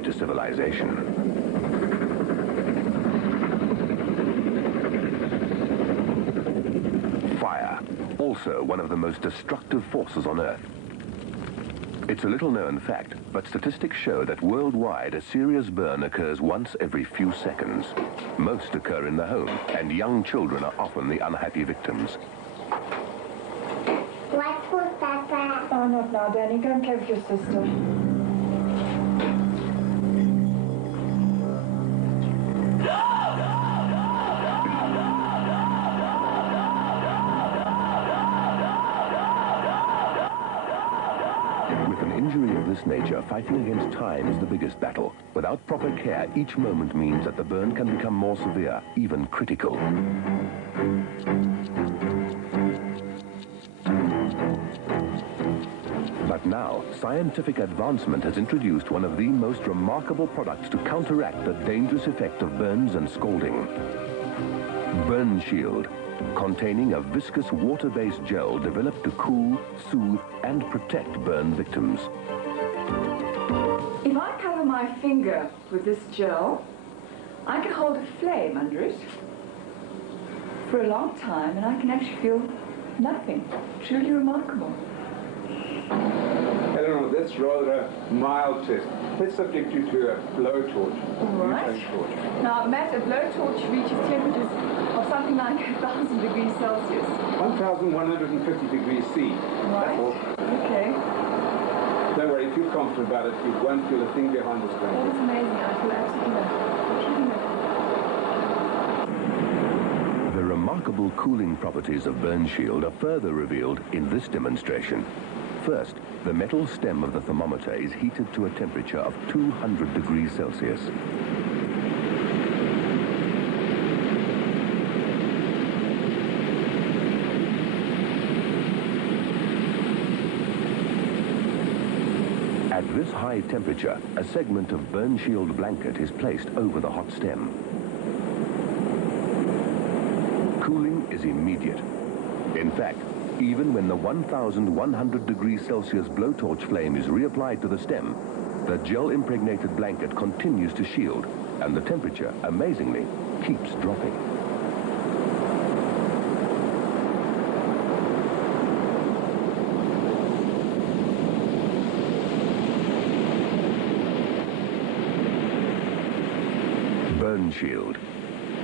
key to civilization. Fire, also one of the most destructive forces on Earth. It's a little-known fact, but statistics show that worldwide a serious burn occurs once every few seconds. Most occur in the home, and young children are often the unhappy victims. What was that? Oh, not now, Danny. Go and play with your sister. Injury of this nature, fighting against time is the biggest battle. Without proper care, each moment means that the burn can become more severe, even critical. But now, scientific advancement has introduced one of the most remarkable products to counteract the dangerous effect of burns and scalding. Burnshield, containing a viscous water-based gel developed to cool, soothe, and protect burn victims. If I cover my finger with this gel, I can hold a flame under it for a long time, and I can actually feel nothing. Truly remarkable. Eleanor, that's rather a mild test. Let's subject you to a blowtorch. All right. Now, Matt, a blowtorch reaches temperatures of something like 1,000 degrees Celsius. 1,150 degrees C. Right. Okay. Don't worry, if you're confident about it, you won't feel a thing behind this That blanket. is amazing. I feel absolutely nothing. The remarkable cooling properties of Burnshield are further revealed in this demonstration. First, the metal stem of the thermometer is heated to a temperature of 200 degrees Celsius. At this high temperature, a segment of Burnshield blanket is placed over the hot stem. Cooling is immediate. In fact, even when the 1,100 degrees Celsius blowtorch flame is reapplied to the stem, the gel-impregnated blanket continues to shield, and the temperature, amazingly, keeps dropping. Burnshield,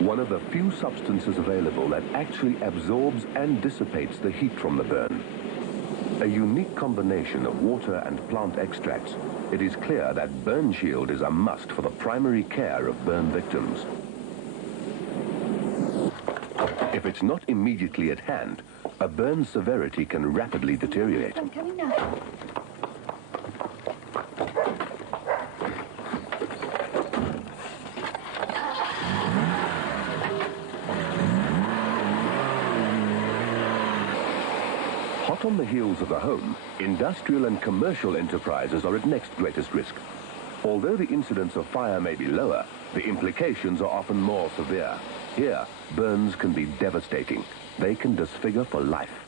one of the few substances available that actually absorbs and dissipates the heat from the burn. A unique combination of water and plant extracts, it is clear that Burnshield is a must for the primary care of burn victims. If it's not immediately at hand, a burn's severity can rapidly deteriorate. I'm coming now. Hot on the heels of the home, industrial and commercial enterprises are at next greatest risk. Although the incidence of fire may be lower, the implications are often more severe. Here, burns can be devastating. They can disfigure for life.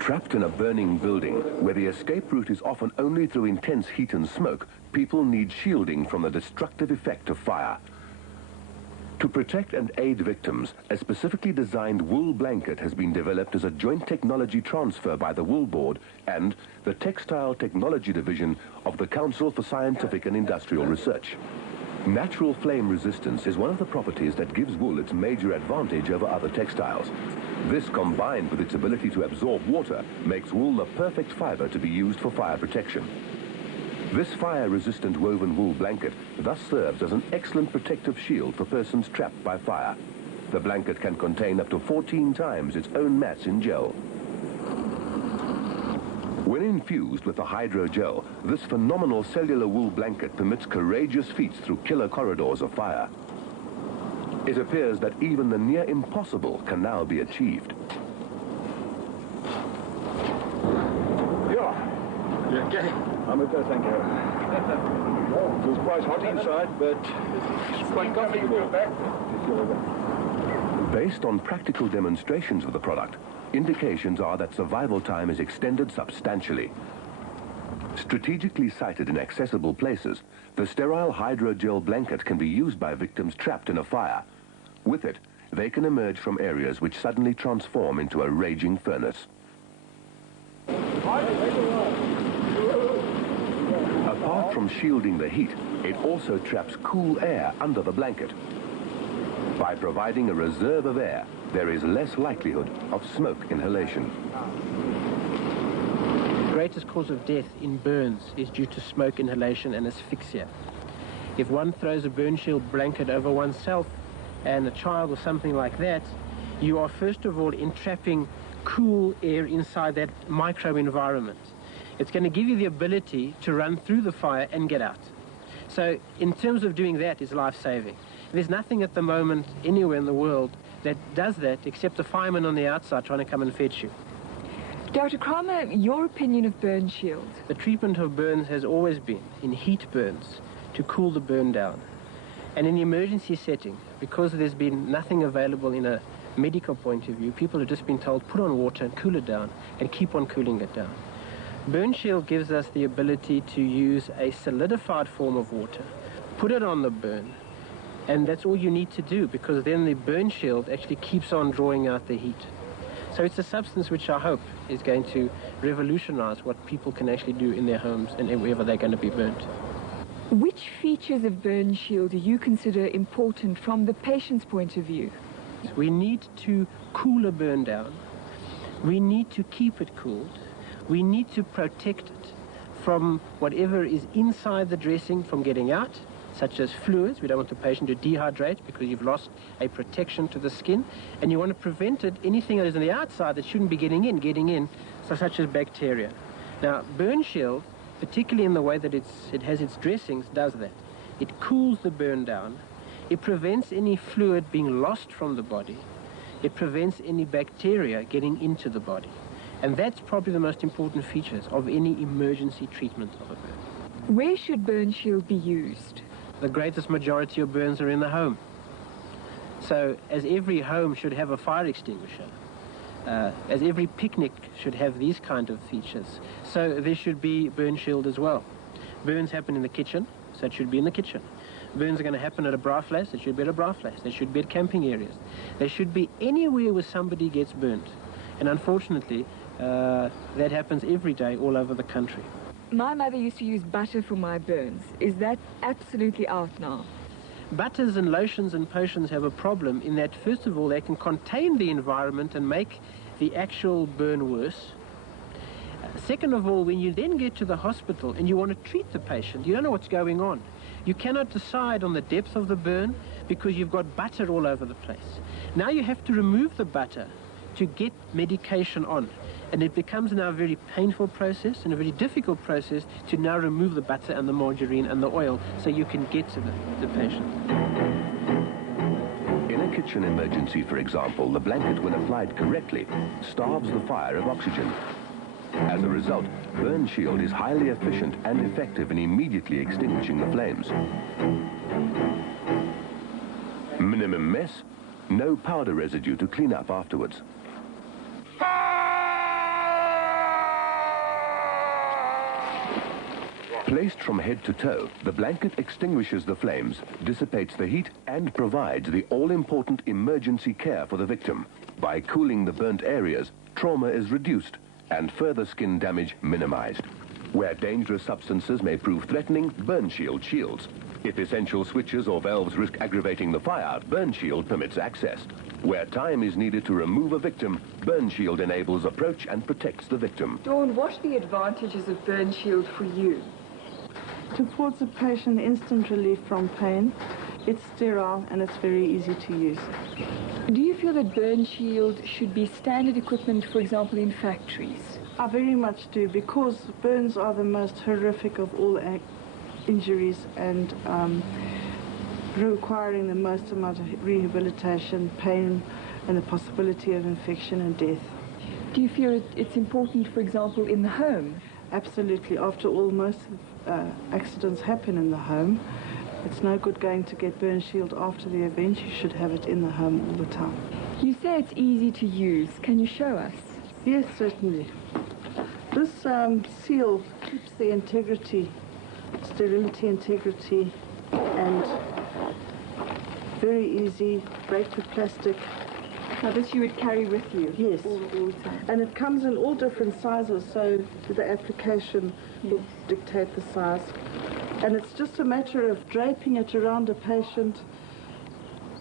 Trapped in a burning building, where the escape route is often only through intense heat and smoke, people need shielding from the destructive effect of fire. To protect and aid victims, a specifically designed wool blanket has been developed as a joint technology transfer by the Wool Board and the Textile Technology Division of the Council for Scientific and Industrial Research. Natural flame resistance is one of the properties that gives wool its major advantage over other textiles. This, combined with its ability to absorb water, makes wool the perfect fiber to be used for fire protection. This fire-resistant woven wool blanket thus serves as an excellent protective shield for persons trapped by fire. The blanket can contain up to 14 times its own mass in gel. When infused with the hydrogel, this phenomenal cellular wool blanket permits courageous feats through killer corridors of fire. It appears that even the near impossible can now be achieved. You okay? I'm okay, thank you. It was quite hot inside, but it's quite comfortable. Based on practical demonstrations of the product, indications are that survival time is extended substantially. Strategically sited in accessible places, the sterile hydrogel blanket can be used by victims trapped in a fire. With it, they can emerge from areas which suddenly transform into a raging furnace. Apart from shielding the heat, it also traps cool air under the blanket. By providing a reserve of air, there is less likelihood of smoke inhalation. The greatest cause of death in burns is due to smoke inhalation and asphyxia. If one throws a Burnshield blanket over oneself and a child or something like that, you are first of all entrapping cool air inside that micro-environment. It's going to give you the ability to run through the fire and get out. So in terms of doing that, is life-saving. There's nothing at the moment anywhere in the world that does that except the fireman on the outside trying to come and fetch you. Dr. Kramer, your opinion of Burnshield? The treatment of burns has always been, in heat burns, to cool the burn down. And in the emergency setting, because there's been nothing available in a medical point of view, people have just been told, put on water and cool it down, and keep on cooling it down. Burnshield gives us the ability to use a solidified form of water, put it on the burn, and that's all you need to do, because then the Burnshield actually keeps on drawing out the heat. So it's a substance which I hope is going to revolutionize what people can actually do in their homes and wherever they're going to be burnt. Which features of Burnshield do you consider important from the patient's point of view? We need to cool a burn down. We need to keep it cooled. We need to protect it from whatever is inside the dressing from getting out, such as fluids. We don't want the patient to dehydrate because you've lost a protection to the skin, and you want to prevent it, anything that is on the outside that shouldn't be getting in, so such as bacteria. Now, Burnshield, particularly in the way that it has its dressings, does that. It cools the burn down. It prevents any fluid being lost from the body. It prevents any bacteria getting into the body. And that's probably the most important features of any emergency treatment of a burn. Where should Burnshield be used? The greatest majority of burns are in the home. So as every home should have a fire extinguisher, as every picnic should have these kind of features, so there should be Burnshield as well. Burns happen in the kitchen, so it should be in the kitchen. Burns are going to happen at a braflas, it should be at a braflas. They should be at camping areas. They should be anywhere where somebody gets burnt. And unfortunately, that happens every day all over the country. My mother used to use butter for my burns. Is that absolutely out now? Butters and lotions and potions have a problem in that, first of all, they can contain the environment and make the actual burn worse. Second of all, when you then get to the hospital and you want to treat the patient, you don't know what's going on. You cannot decide on the depth of the burn because you've got butter all over the place. Now you have to remove the butter to get medication on. And it becomes now a very painful process and a very difficult process to now remove the butter and the margarine and the oil so you can get to the patient. In a kitchen emergency, for example, the blanket, when applied correctly, starves the fire of oxygen. As a result, Burnshield is highly efficient and effective in immediately extinguishing the flames. Minimum mess, no powder residue to clean up afterwards. Placed from head to toe, the blanket extinguishes the flames, dissipates the heat, and provides the all-important emergency care for the victim. By cooling the burnt areas, trauma is reduced and further skin damage minimized. Where dangerous substances may prove threatening, Burnshield shields. If essential switches or valves risk aggravating the fire, Burnshield permits access. Where time is needed to remove a victim, Burnshield enables approach and protects the victim. Dawn, what are the advantages of Burnshield for you? It affords a patient instant relief from pain. It's sterile and it's very easy to use. Do you feel that Burnshield should be standard equipment, for example, in factories? I very much do, because burns are the most horrific of all injuries and requiring the most amount of rehabilitation, pain, and the possibility of infection and death. Do you feel it's important, for example, in the home? Absolutely. After all, most accidents happen in the home. It's no good going to get Burnshield after the event. You should have it in the home all the time. You say it's easy to use. Can you show us? Yes, certainly. This seal keeps the integrity, sterility integrity, and very easy, break the plastic. Now this you would carry with you? Yes. All the time. And it comes in all different sizes, so the application will dictate the size. And it's just a matter of draping it around a patient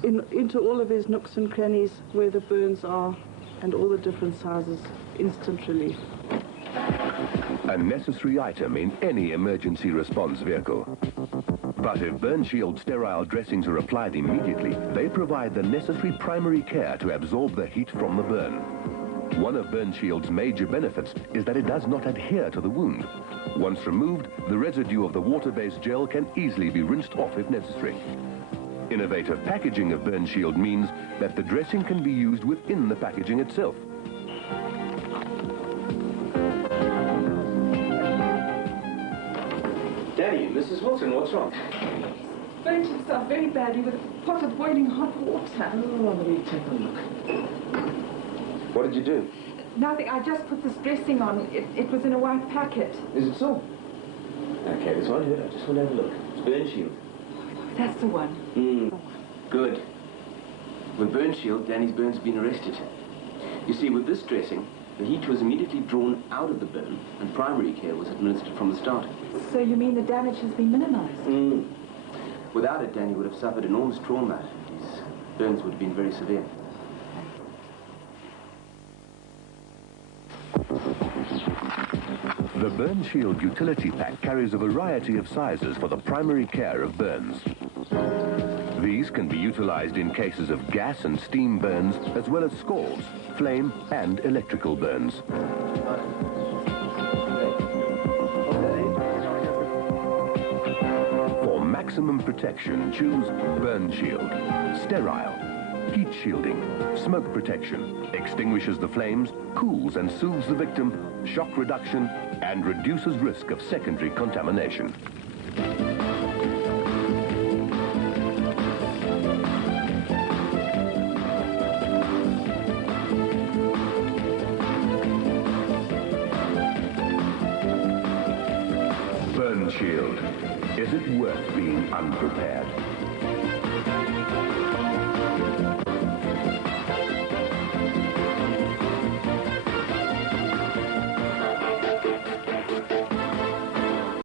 into all of his nooks and crannies where the burns are and all the different sizes, instant relief. A necessary item in any emergency response vehicle. But if Burnshield sterile dressings are applied immediately, they provide the necessary primary care to absorb the heat from the burn. One of Burnshield's major benefits is that it does not adhere to the wound. Once removed, the residue of the water-based gel can easily be rinsed off if necessary. Innovative packaging of Burnshield means that the dressing can be used within the packaging itself. Danny, Mrs. Wilson, what's wrong? Burnt himself very badly with a pot of boiling hot water. Oh, let me take a look. What did you do? Nothing, I just put this dressing on. It was in a white packet. Is it so? Okay, there's one here. I just want to have a look. It's Burnshield. That's the one. Good. With Burnshield, Danny's burns have been arrested. You see, with this dressing, the heat was immediately drawn out of the burn, and primary care was administered from the start. So you mean the damage has been minimized? Without it, Danny would have suffered enormous trauma. His burns would have been very severe. The Burnshield utility pack carries a variety of sizes for the primary care of burns. These can be utilized in cases of gas and steam burns, as well as scalds, flame and electrical burns. For maximum protection, choose Burnshield. Sterile, heat shielding, smoke protection, extinguishes the flames, cools and soothes the victim, shock reduction, and reduces risk of secondary contamination. Burnshield. Is it worth being unprepared?